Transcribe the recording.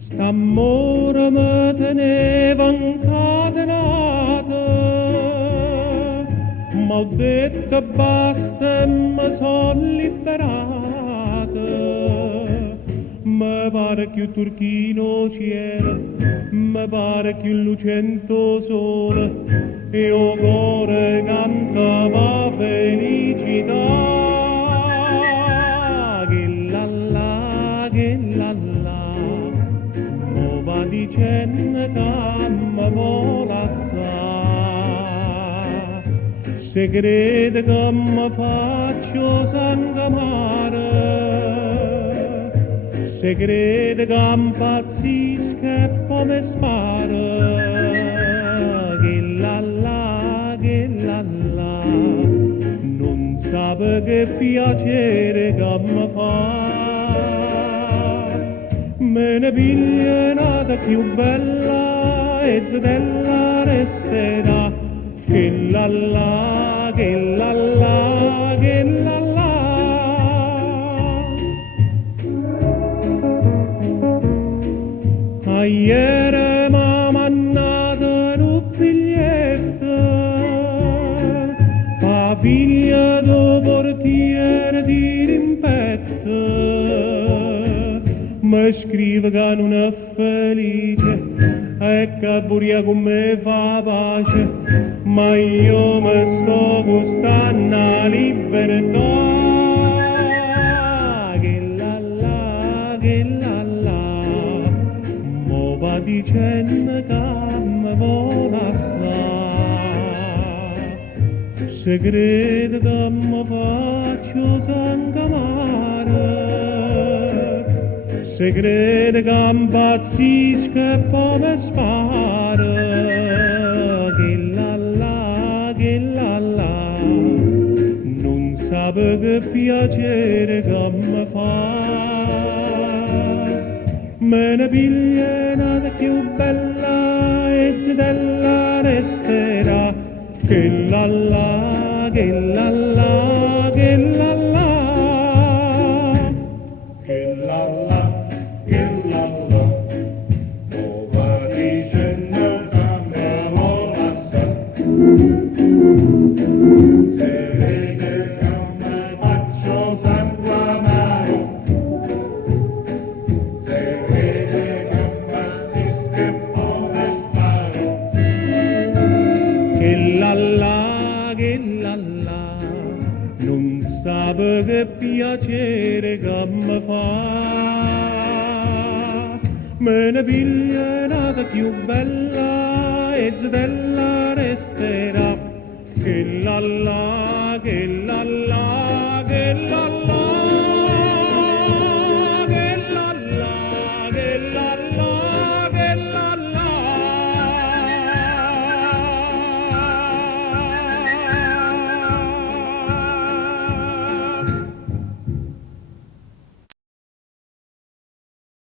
St'amore mi teneva incatenato, m'ho detto basta e mi son liberato. Mi pare che un turchino cielo, mi pare che un lucento sole, e o cuore cantava felicità. Che la la, mo va dicendo che mi vola assai. Se crede che mi faccio sangamare, se crede che impazzisco e poi mi spara. Che la la, non sape che piacere che mi fa. Me ne piglia nata più bella e della resterà. Che la la, che la la, che la la. Ieri m'ha mandato un biglietto, fa figlia do portiere di rimpetto. Mi scrive che non è felice e che pure con me fa pace, ma io mi sto gustando la libertà. Che la la, mo va dicendo che mi vuole assai. Se crede che mi faccio sangamare, se crede che impazzisco e poi mi spara. Che la la, non sape che piacere che mi fa. Me ne piglia nata più bella e della resterà. Che la la, che la la, che la la. Che la la, che la la. Oh, va dicendo che mi vuole assai. Se vede che mi faccio sanguinare, se vede che impazzisco e poi mi sparo. Che la la, non sape che piacere che mi fa. Me ne piglia nata più bella e della resterà. Che la la.